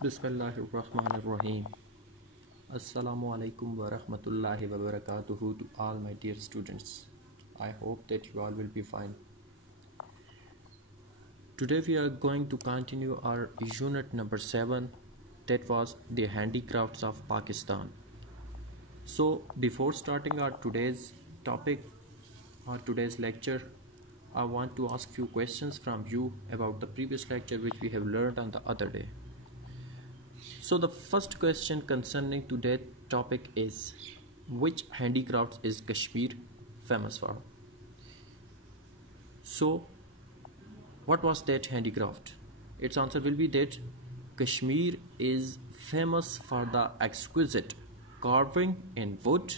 Bismillahirrahmanirrahim. Assalamu alaikum wa rahmatullahi wa barakatuhu to all my dear students. I hope that you all will be fine. Today we are going to continue our unit number 7, that was the handicrafts of Pakistan. So before starting our today's topic or today's lecture, I want to ask few questions from you about the previous lecture which we have learned on the other day. So the first question concerning today's topic is, which handicrafts is Kashmir famous for? So what was that handicraft? Its answer will be that Kashmir is famous for the exquisite carving in wood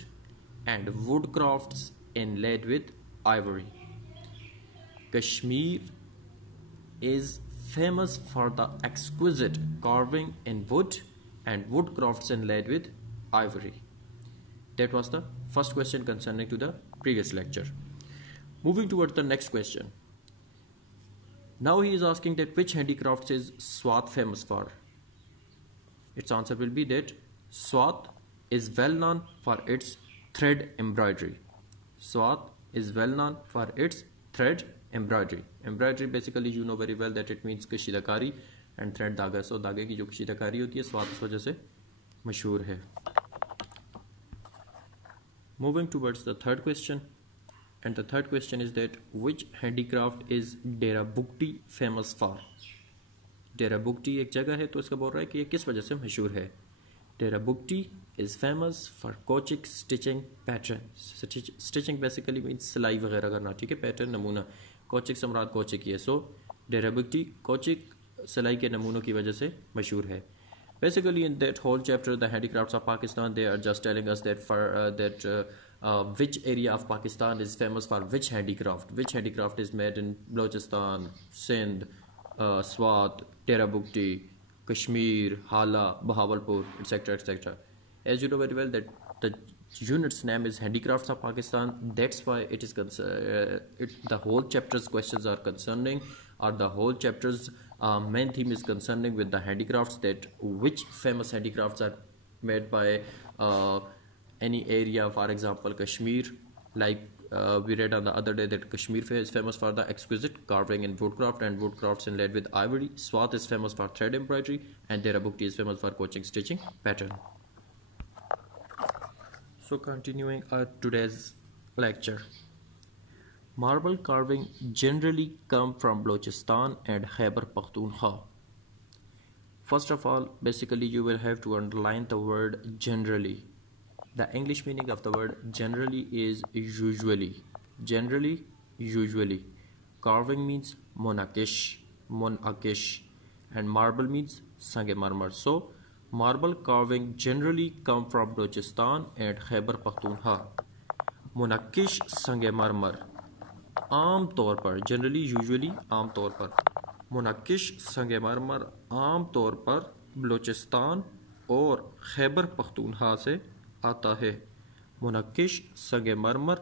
and woodcrafts inlaid with ivory. Kashmir is famous for the exquisite carving in wood and woodcrafts inlaid with ivory. That was the first question concerning to the previous lecture. Moving towards the next question. Now he is asking that which handicrafts is Swat famous for? Its answer will be that Swat is well known for its thread embroidery. Swat is well known for its thread embroidery. Embroidery basically you know very well that it means कशीदाकारी and thread धागा. So धागे की जो कशीदाकारी होती है स्वात इस वजह से मशहूर है. Moving towards the third question, and the third question is that which handicraft is Dera Bukti famous for? Dera Bukti एक जगह है तो इसका बोल रहा है कि ये किस वजह से मशहूर है. Dera Bukti is famous for Kochik stitching pattern. Stitching basically means सिलाई वगैरह करना, ठीक है. पैटर्न नमूना कोचिक से मुराद कोचिक ही है. सो डेरा बुक्टी कोचिक सिलाई के नमूनों की वजह से मशहूर है. Basically in that whole chapter, the handicrafts of Pakistan, they are just telling us that which area of Pakistan is famous for which handicraft. Which handicraft is made in Balochistan, Sindh, Swat, Dera Bukti, Kashmir, Hala, Bahawalpur, etc. etc. As you know very well that the unit's name is Handicrafts of Pakistan. That's why it is the whole chapter's questions are concerning, or the whole chapter's main theme is concerning with the handicrafts, that which famous handicrafts are made by any area. For example, Kashmir, like we read on the other day that Kashmir is famous for the exquisite carving in woodcraft and woodcrafts inlaid with ivory. Swat is famous for thread embroidery, and Dera Bukti is famous for Kochik stitching pattern. So continuing our today's lecture. Marble carving generally come from Balochistan and Khyber Pakhtunkhwa. First of all, basically you will have to underline the word generally. The English meaning of the word generally is usually. Generally, usually. Carving means monakish, and marble means sange marmar. So marble carving generally come from Balochistan and Khyber Pakhtunkhwa. मुनक्किश संगे मरमर आम तौर पर, generally usually आम तौर पर, मुनक्किश संगे मरमर आम तौर पर बलूचिस्तान और खैबर पख्तूनख्वा से आता है. मुनक्किश संगे मरमर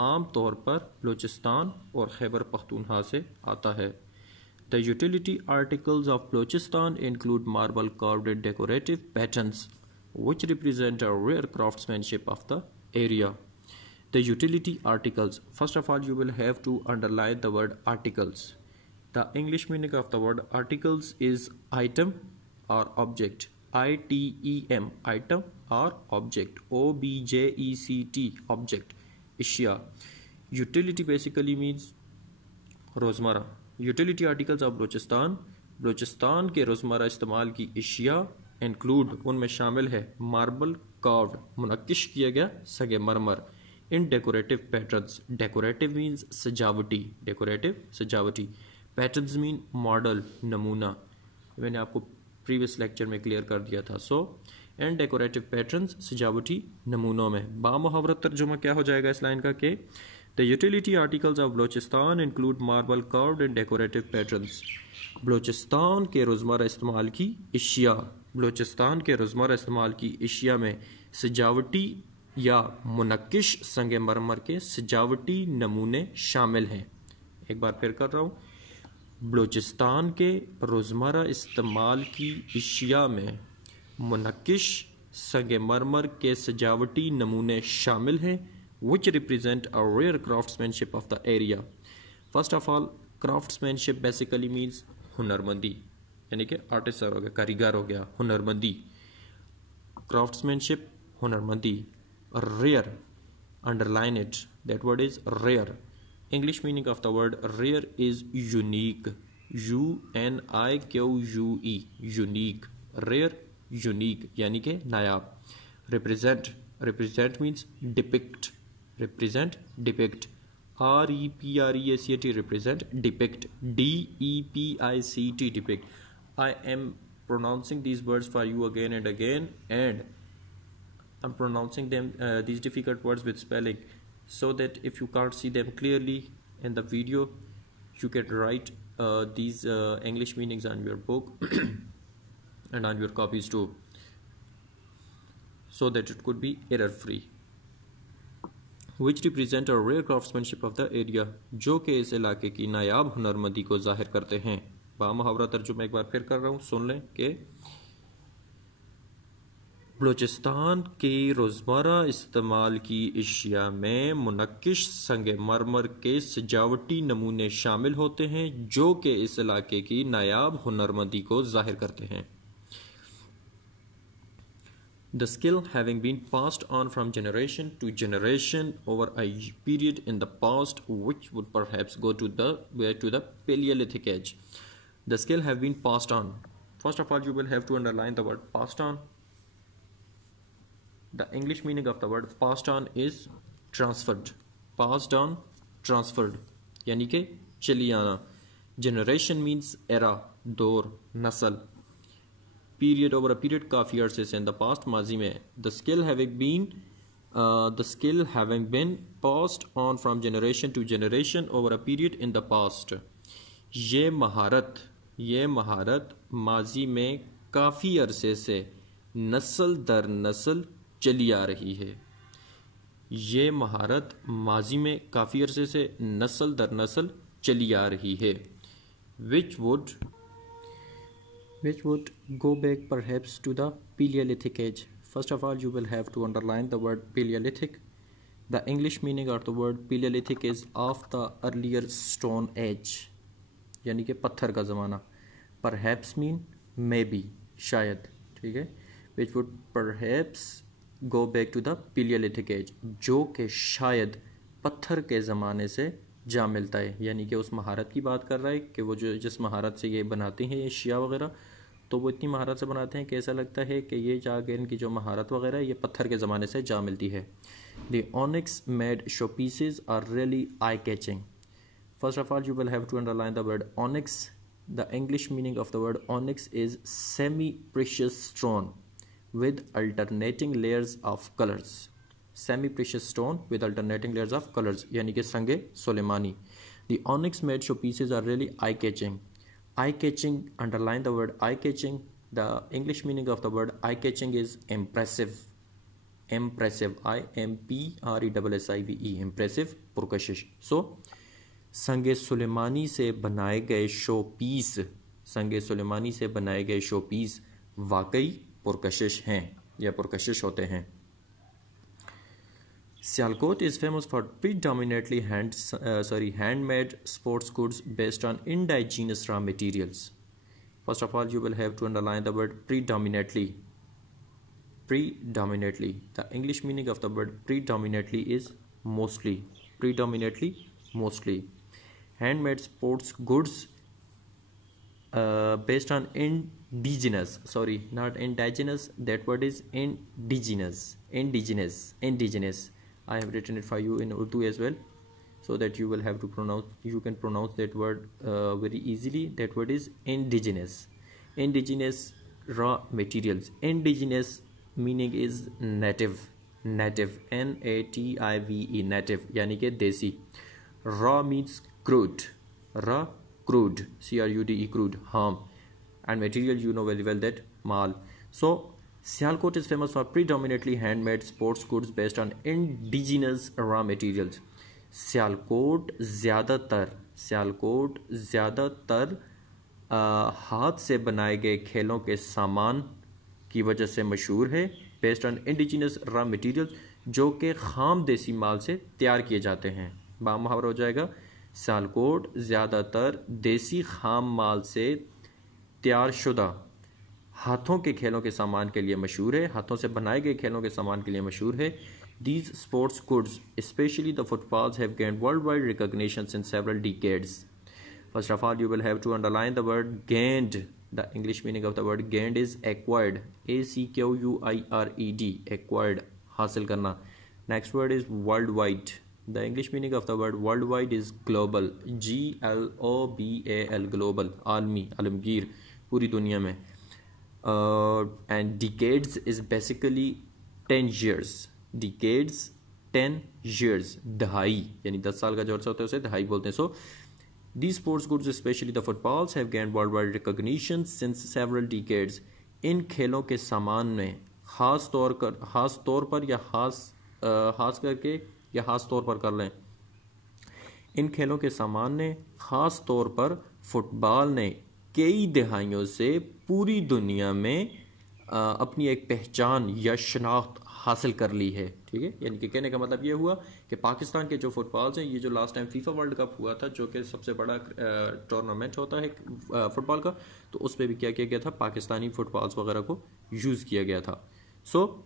आम तौर पर बलूचिस्तान और खैबर पख्तूनख्वा से आता है. The utility articles of Balochistan include marble carved in decorative patterns, which represent a rare craftsmanship of the area. The utility articles. First of all, you will have to underline the word articles. The English meaning of the word articles is item or object. I-T-E-M, item or object. O-B-J-E-C-T, object. Ishya. Utility basically means रोज़मर्रा. Utility articles of Balochistan, Balochistan के रोज़मर्रा इस्तेमाल की इशिया include, उनमें शामिल है marble carved, मुनक्किश किया गया सगे मरमर, इन डेकोरेटिव पैटर्न्स. डेकोरेटिव मीन्स सजावटी, डेकोरेटिव सजावटी. पैटर्न्स मीन मॉडल, नमूना. मैंने आपको प्रीवियस लेक्चर में क्लियर कर दिया था. सो एंड डेकोरेटिव पैटर्न्स, सजावटी नमूनों में. बामुहावरत तर्जुमा क्या हो जाएगा इस लाइन का कि The utility articles of Balochistan include marble carved and decorative patterns. Balochistan के रोज़मर्रा इस्तेमाल की इशिया, बलूचिस्तान के रोज़मर्रा इस्तेमाल की इशिया में सजावटी या मुनक्किश संगे मरमर के सजावटी नमूने शामिल हैं. एक बार फिर कर रहा हूँ. बलूचिस्तान के रोज़मर्रा इस्तेमाल की अशिया में मुनक्किश संगमरमर के सजावटी नमूने शामिल हैं which represent a rare craftsmanship of the area. First of all, craftsmanship basically means हुनरमंदी, यानी कि आर्टिस्ट हो गया, कारीगर हो गया, हुनरमंदी, craftsmanship, हुनरमंदी. Rare, underline it, that word is rare. English meaning of the word rare is unique, unique, unique, rare, unique, यानी कि नायाब. Represent means depict, depict, REPREACT, represent, depict, DEPICT, depict. I am pronouncing these words for you again and again, and I'm pronouncing them these difficult words with spelling, so that if you can't see them clearly in the video, you can write these English meanings on your book and on your copies too, so that it could be error free. Which represent a rare craftsmanship of the area, जो कि इस इलाके की नायाब हुनरमंदी को जाहिर करते हैं. बामुहावरा तर्जुमा एक बार फिर कर रहा हूँ, सुन लें कि बलूचिस्तान के रोज़मर्रा इस्तेमाल की अशिया में मुनक्किश संगमरमर के सजावटी नमूने शामिल होते हैं जो कि इस इलाके की नायाब हुनरमंदी को जाहिर करते हैं. The skill having been passed on from generation to generation over a period in the past, which would perhaps go to the Paleolithic age. The skill have been passed on. First of all, you will have to underline the word passed on. The English meaning of the word passed on is transferred. Passed on, transferred. यानी कि चली आना. Generation means era, दौर, नस्ल. Period, over a period, काफ़ी अरसे से, in the past, माजी में. The skill having been passed on from generation to generation over a period in the past. ये महारत माजी में काफ़ी अरसे से नस्ल दर नस्ल चली आ रही है. ये महारत माजी में काफ़ी अरसे से नस्ल दर नस्ल चली आ रही है. Which would go back perhaps to the Paleolithic age. First of all, you will have to underline the word Paleolithic. The English meaning of the word Paleolithic is of the earlier Stone Age, यानी कि पत्थर का ज़माना. Perhaps mean maybe, शायद, ठीक है. Which would perhaps go back to the Paleolithic age, जो कि शायद पत्थर के ज़माने से जा मिलता है. यानी कि उस महारत की बात कर रहा है कि वो जो जिस महारत से ये बनाते हैं ये शिया वगैरह, तो वो इतनी महारत से बनाते हैं कि ऐसा लगता है कि ये जाके इनकी जो महारत वगैरह है ये पत्थर के ज़माने से जा मिलती है. The onyx made showpieces are really eye-catching. First of all, you will have to underline the word onyx. The English meaning of the word onyx is semi-precious stone with alternating layers of colors. Semi-precious stone with alternating layers of colors, यानी कि संगे Soleimani. The onyx made showpieces are really eye-catching. Eye-catching, underline the word eye-catching. The English meaning of the word eye-catching is impressive. Impressive, IMPRESSIVE, impressive, पुरकशिश. So, संगे सुलेमानी से बनाए गए show piece वाकई पुरकशिश हैं या पुरकशिश होते हैं. Sialkot is famous for predominantly handmade sports goods based on indigenous raw materials. First of all, you will have to underline the word predominantly. Predominantly. The English meaning of the word predominantly is mostly. Predominantly, mostly. Handmade sports goods based on indigenous. Sorry, not indigenous. That word is indigenous. Indigenous. I have written it for you in Urdu as well, so that you will have to pronounce. You can pronounce that word very easily. That word is indigenous. Indigenous raw materials. Indigenous meaning is native. Native. NATIVE. Native. यानी कि देसी. Raw means crude. Raw, crude. CRUDE, crude. Harm. And material, you know very well that mal. So Sialkot is famous for predominantly handmade sports goods based on indigenous raw materials. Sialkot ज़्यादातर सियालकोट ज़्यादातर हाथ से बनाए गए खेलों के सामान की वजह से मशहूर है। Based on indigenous raw materials, जो कि खाम देसी माल से तैयार किए जाते हैं। बाम मुहावरा हो जाएगा, सियालकोट ज़्यादातर देसी खाम माल से तैयार शुदा हाथों के खेलों के सामान के लिए मशहूर है। हाथों से बनाए गए खेलों के सामान के लिए मशहूर है। These sports goods, especially the footballs, have gained worldwide recognition in several decades. First of all, you will have to underline the word gained. The English meaning of the word gained is acquired. A-C-Q-U-I-R-E-D. Acquired. हासिल करना. Next word is worldwide. The English meaning of the word worldwide is global. G-L-O-B-A-L. Global. आलमी, आलमगीर, पूरी दुनिया में. And decades is basically 10 years. Decades 10 years. दहाई, यानी 10 साल का जो अर्सा होता है उसे दहाई बोलते हैं. So these sports goods, especially the footballs, have gained worldwide recognition since several decades. इन खेलों के सामान में खास तौर पर या खास करके या खास तौर पर कर लें, इन खेलों के सामान ने खास तौर पर फुटबॉल ने कई दहाइयों से पूरी दुनिया में अपनी एक पहचान या शनाख्त हासिल कर ली है. ठीक है, यानी कि कहने का मतलब ये हुआ कि पाकिस्तान के जो फुटबॉल्स हैं, ये जो last time FIFA world cup हुआ था, जो कि सबसे बड़ा टूर्नामेंट होता है फुटबॉल का, तो उस पर भी क्या किया गया था, पाकिस्तानी फुटबॉल्स वगैरह को यूज़ किया गया था. सो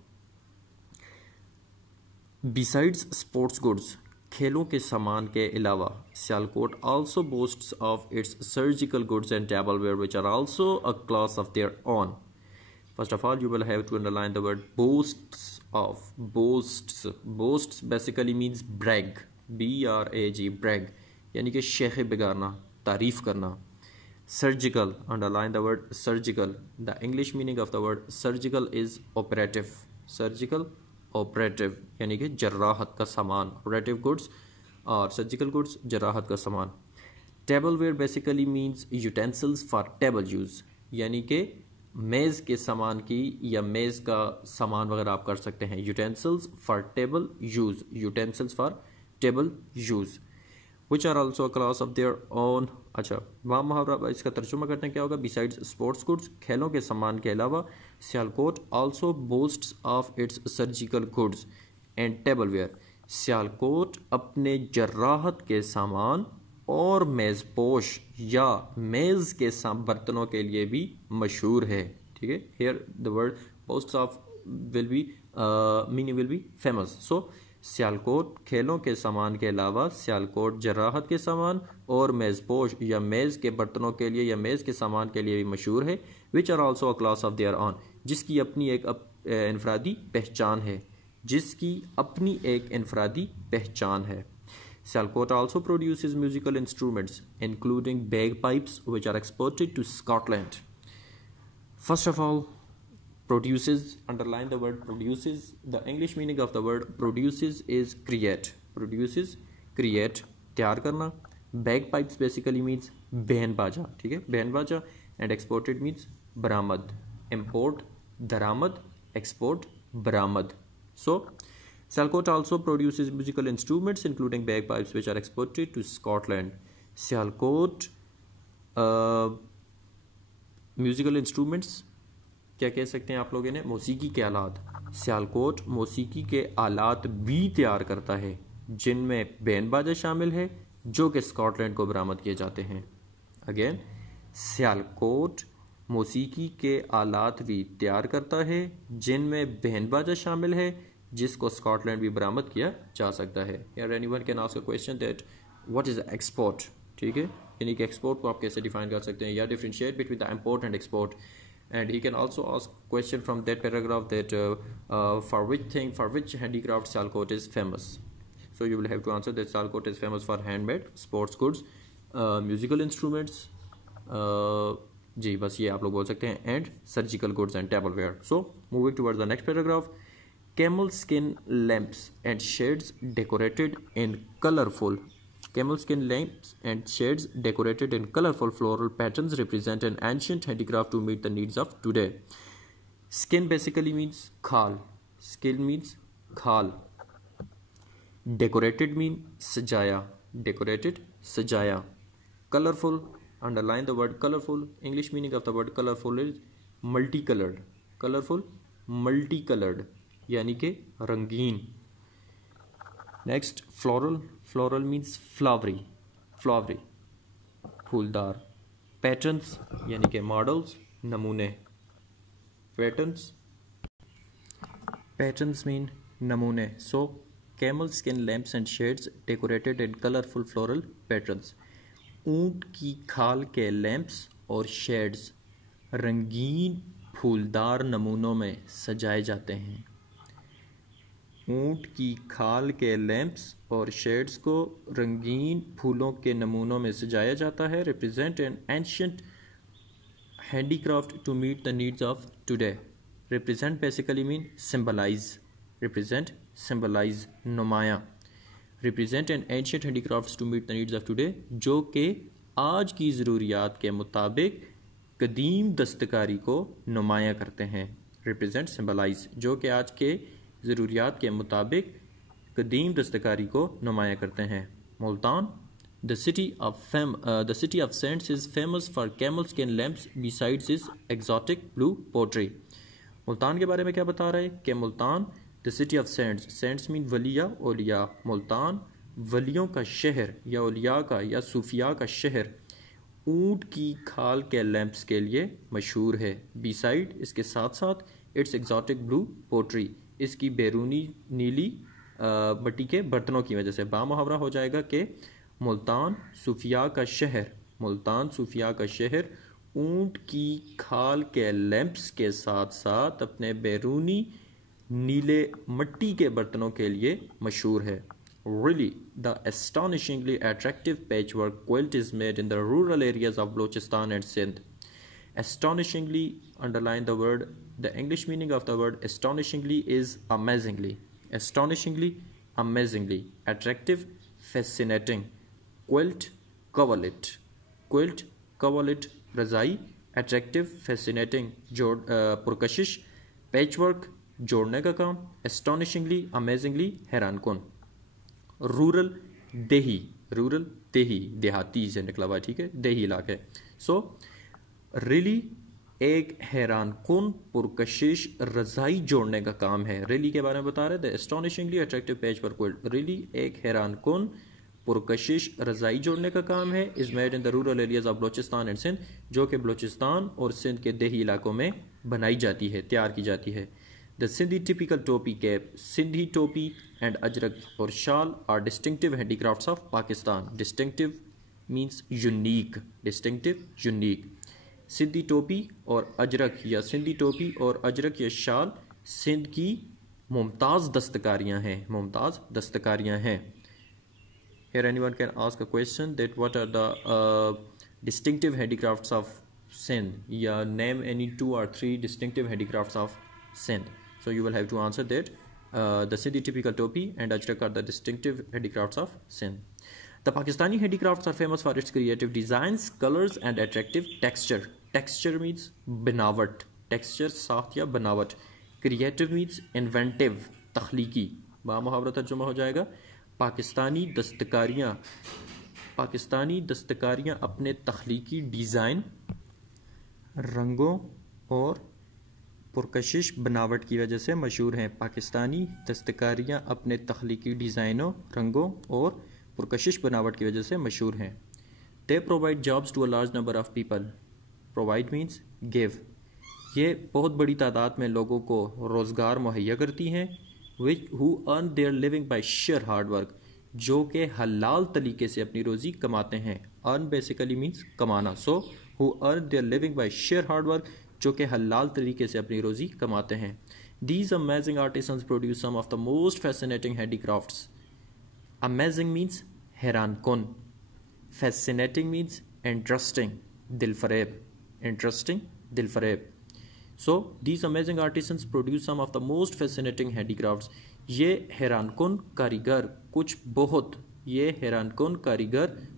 बिसाइड्स स्पोर्ट्स गुड्स, खेलों के सामान के अलावा, Sialkot also boasts of its surgical goods and tableware which are also a class of their own. First of all, you will have to underline the word boasts of. Boasts basically means brag. B-R-A-G, brag, यानी कि शेख बिगाड़ना, तारीफ करना. Surgical, underline the word surgical. The English meaning of the word surgical is operative. Surgical, operative, यानी कि जर्राहत का सामान. Operative goods और surgical goods, जर्राहत का सामान. Tableware basically means utensils for table use, यानी कि मेज़ के सामान की या मेज़ का सामान वगैरह आप कर सकते हैं. Utensils for table use. Utensils for table use. Which are also a class of their own. अच्छा, वाम मुहावरा, इसका तर्जुमा करते हैं क्या होगा. Besides sports goods, खेलों के सामान के अलावा, Sialkot also boasts of its surgical goods and tableware. Sialkot अपने जर्राहत के सामान और मेज़पोश या मेज़ के बर्तनों के लिए भी मशहूर है. ठीक है, here the word boasts of will be meaning will be famous. So Sialkot खेलों के सामान के अलावा, सियालकोट जर्राहत के सामान और मेज़पोश या मेज़ के बर्तनों के लिए या मेज़ के सामान के लिए भी मशहूर है. Which are also a class of their own, जिसकी अपनी एक इनफरादी पहचान है. जिसकी अपनी एक इनफरादी पहचान है. Sialkot also produces musical instruments including bagpipes which are exported to Scotland. First of all, produces, underline the word produces. The English meaning of the word produces is create. Produces, create, तैयार करना. Bagpipes basically means बैन बाजा. ठीक है, ban बाजा. And exported means बरामद. Import, दरामद. Export, बरामद. So Sialkot also produces musical instruments including bagpipes which are exported to Scotland. Sialkot musical instruments क्या कह सकते हैं आप लोगों ने, मौसीकी के आलात. सियालकोट मौसीकी के आलात भी तैयार करता है जिनमें बैन बाजा शामिल है, जो कि स्कॉटलैंड को बरामद किए जाते हैं. अगेन, सियालकोट मौसीकी के आलात भी तैयार करता है जिनमें बैन बाजा शामिल है, जिसको स्कॉटलैंड भी बरामद किया जा सकता है. यार anyone can ask a question that what is export. ठीक है, यानी कि एक्सपोर्ट को आप कैसे डिफाइन कर सकते हैं, या differentiate between the import and export. And he can also ask question from that paragraph that for which handicraft Sialkot is famous. So you will have to answer that Sialkot is famous for handmade sports goods, musical instruments, जी बस ये आप लोग बोल सकते हैं, and surgical goods and tableware. So moving towards the next paragraph. Camel skin lamps and shades decorated in colorful floral patterns represent an ancient handicraft to meet the needs of today. Skin basically means khal. Skin means khal. Decorated means sajaya. Decorated, sajaya. Colorful, underline the word colorful. English meaning of the word colorful is multicolored. Colorful, multicolored यानी कि रंगीन. Next, floral. Floral means flowery, flowery, फूलदार. Patterns यानी कि models, नमूने. Patterns, patterns mean नमूने. So camel skin lamps and shades decorated in colorful floral patterns. ऊंट की खाल के लैंप्स और शेड्स रंगीन फूलदार नमूनों में सजाए जाते हैं. ऊंट की खाल के लैंप्स और शेड्स को रंगीन फूलों के नमूनों में सजाया जाता है. Represent an ancient handicraft to meet the needs of today. Represent basically mean symbolize. Represent, symbolize, नुमाया. Represent an ancient handicrafts to meet the needs of today, जो कि आज की ज़रूरियात के मुताबिक कदीम दस्तकारी को नुमाया करते हैं. रिप्रेजेंट, सिंबलाइज, जो कि आज के ज़रूरियात के मुताबिक कदीम दस्तकारी को नुमाया करते हैं. Multan, the city of saints is famous for camel skin lamps besides is exotic blue pottery. Multan के बारे में क्या बता रहे हैं कि Multan the city of saints, saints mean वलिया, ओलिया. मुल्तान वलियों का शहर या ओलिया का या सूफिया का शहर ऊंट की खाल के लैंप्स के लिए मशहूर है. बीसाइड, इसके साथ साथ, इट्स एग्जॉटिक ब्लू पोट्री, इसकी बैरूनी नीली मिट्टी के बर्तनों की वजह से. बामुहावरा हो जाएगा कि मुल्तान सूफिया का शहर, मुल्तान सूफिया का शहर ऊंट की खाल के लैंप्स के साथ साथ अपने बैरूनी नीले मिट्टी के बर्तनों के लिए मशहूर है. Really, the astonishingly attractive patchwork quilt is made in the rural areas of Balochistan and Sindh. Astonishingly, underline the word. The English meaning of the word astonishingly is amazingly. Astonishingly, amazingly. Attractive, fascinating. Quilt, coverlet. Quilt, coverlet, रज़ाई. Attractive, fascinating, पुरकशिश. Patchwork, जोड़ने का काम. Astonishingly, amazingly, हैरान कुन. Rural, देही. Rural, देही, देहाती से निकला हुआ, ठीक है, देही इलाके. सो रिली एक हैरान कुन पुरकशिश रज़ाई जोड़ने का काम है. रिली के बारे में बता रहे थे. Astonishingly attractive patchwork quilt. Really एक हैरान कुन पुरकशिश रज़ाई जोड़ने का काम है. Is made in the rural areas of Balochistan and Sindh, जो कि बलोचिस्तान और सिंध के देही इलाकों में बनाई जाती है, तैयार की जाती है. The Sindhi typical topi cap, Sindhi topi and ajrak or shawl are distinctive handicrafts of Pakistan. Distinctive means unique. Distinctive, unique. Sindhi topi और अजरक या सिंधी टोपी और अजरक या शाल सिंध की मुमताज़ दस्तकारियाँ हैं. मुमताज़ दस्तकारियाँ हैं. Here anyone can ask a question that what are the distinctive handicrafts of Sindh? या name any 2 or 3 distinctive handicrafts of Sindh. So you will have to answer that. The Sindhi typical topi and ajrak are the distinctive handicrafts of Sindh. The Pakistani handicrafts are famous for its creative designs, colors and attractive texture. Texture means बनावट. Texture साथ या बनावट. Creative means inventive, तख्लीकी. बामुहावरा तर्जुमा हो जाएगा. पाकिस्तानी दस्तकारियाँ अपने तख्लीकी design, रंगों और पुरकशिश बनावट की वजह से मशहूर हैं. पाकिस्तानी दस्तकारियाँ अपने तख्लीकी डिज़ाइनों, रंगों और पुरकशिश बनावट की वजह से मशहूर हैं. They provide jobs to a large number of people. Provide means give. ये बहुत बड़ी तादाद में लोगों को रोज़गार मुहैया करती हैं. Which who earn their living by share hard work, जो कि हलाल तरीके से अपनी रोज़ी कमाते हैं. अर्न बेसिकली मीन्स कमाना. So who earn their living by share hard work, जो कि हलाल तरीके से अपनी रोज़ी कमाते हैं. These amazing artisans produce some of the most fascinating handicrafts. Amazing means हैरान कुन. Fascinating means interesting, दिलफरेब. Interesting, दिलफरेब. So these amazing artisans produce some of the most fascinating handicrafts. ये हैरान कुन कारीगर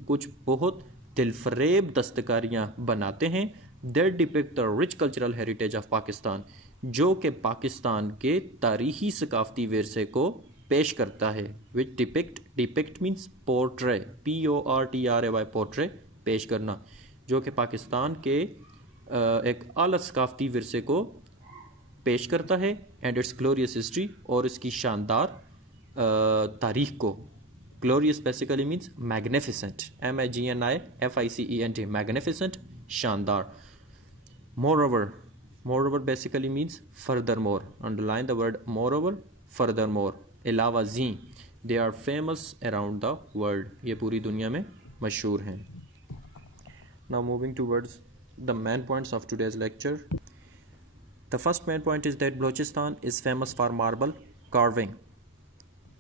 कुछ बहुत दिलफरेब दस्तकारियाँ बनाते हैं. That depict the rich cultural heritage of Pakistan, जो कि पाकिस्तान के तारीखी सकाफती विरसे को पेश करता है. Which depict means portray, portray, पेश करना, जो कि पाकिस्तान के एक आला सकाफ़ती विरसे को पेश करता है एंड इट्स ग्लोरियस हिस्ट्री, और इसकी शानदार तारीख को. Glorious basically means magnificent, MAGNIFICENT, magnificent, शानदार. Moreover basically means furthermore. Underline the word moreover, furthermore. अलावा जी, they are famous around the world. ये पूरी दुनिया में मशहूर हैं. Now moving towards the main points of today's lecture. The first main point is that Balochistan is famous for marble carving.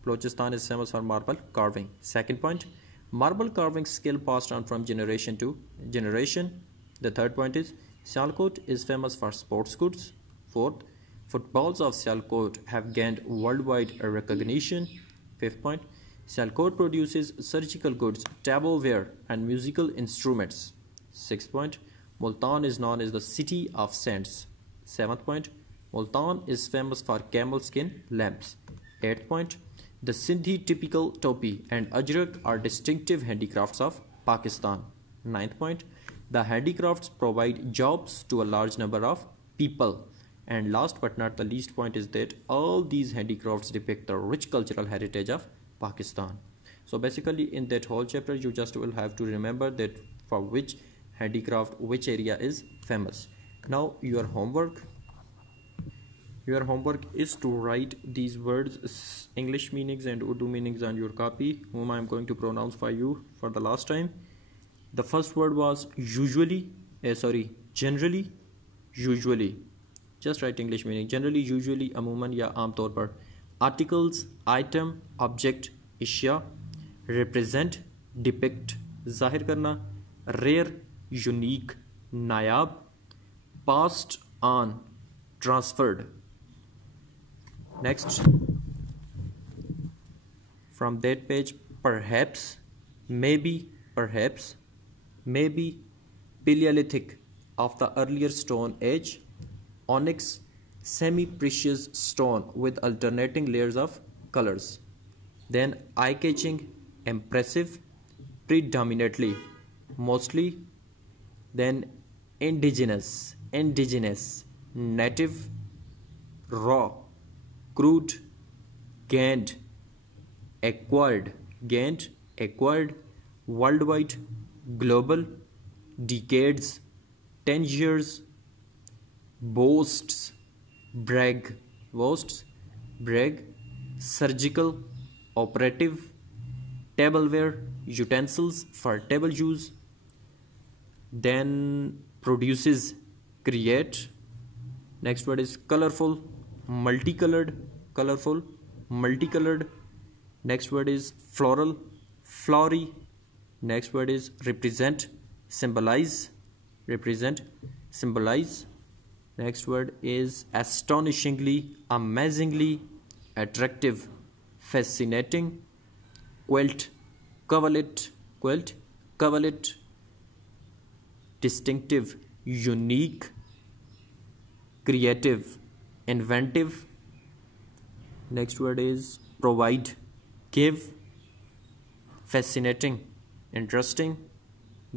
Balochistan is famous for marble carving. Second point, marble carving skill passed on from generation to generation. The third point is Sialkot is famous for sports goods. Fourth, footballs of Sialkot have gained worldwide recognition. Fifth point, Sialkot produces surgical goods, tableware, and musical instruments. Sixth point, Multan is known as the city of saints. Seventh point, Multan is famous for camel skin lamps. Eighth point, the Sindhi typical topi and ajrak are distinctive handicrafts of Pakistan. Ninth point, the handicrafts provide jobs to a large number of people. And last but not the least point is that all these handicrafts depict the rich cultural heritage of Pakistan. So basically in that whole chapter you just will have to remember that for which handicraft which area is famous. Now your homework is to write these words, English meanings and Urdu meanings on your copy, whom I am going to pronounce for you for the last time. The first word was generally, usually. Just write English meaning. Generally, usually, अमूमन या आम तौर पर. Articles, item, object, इश्या. Represent, depict, जाहिर करना. Rare, unique, Nayab. Passed on, transferred. Next, from that page, perhaps, maybe, Paleolithic of the earlier Stone Age, onyx, semi-precious stone with alternating layers of colors. Then eye-catching, impressive, predominantly, mostly. Then indigenous, native, raw, crude, gained, acquired, worldwide, global, decades, 10 years, boasts, brag, surgical, operative, tableware, utensils for table use. Then produces, create. Next word is colorful, multicolored. Next word is floral, flowery. Next word is represent, symbolize. Next word is astonishingly, amazingly, attractive, fascinating, quilt, coverlet, distinctive, unique, creative, inventive. Next word is provide, give, fascinating, interesting,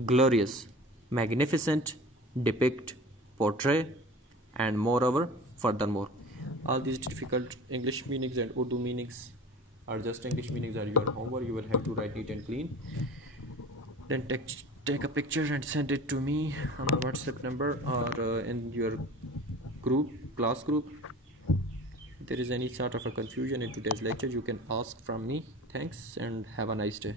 glorious, magnificent, depict, portray, and moreover, furthermore. All these difficult English meanings and Urdu meanings are just English meanings are your homework. You will have to write neat and clean. Then take a picture and send it to me on the WhatsApp number or in your class group. If there is any sort of a confusion in today's lecture, you can ask from me. Thanks and have a nice day.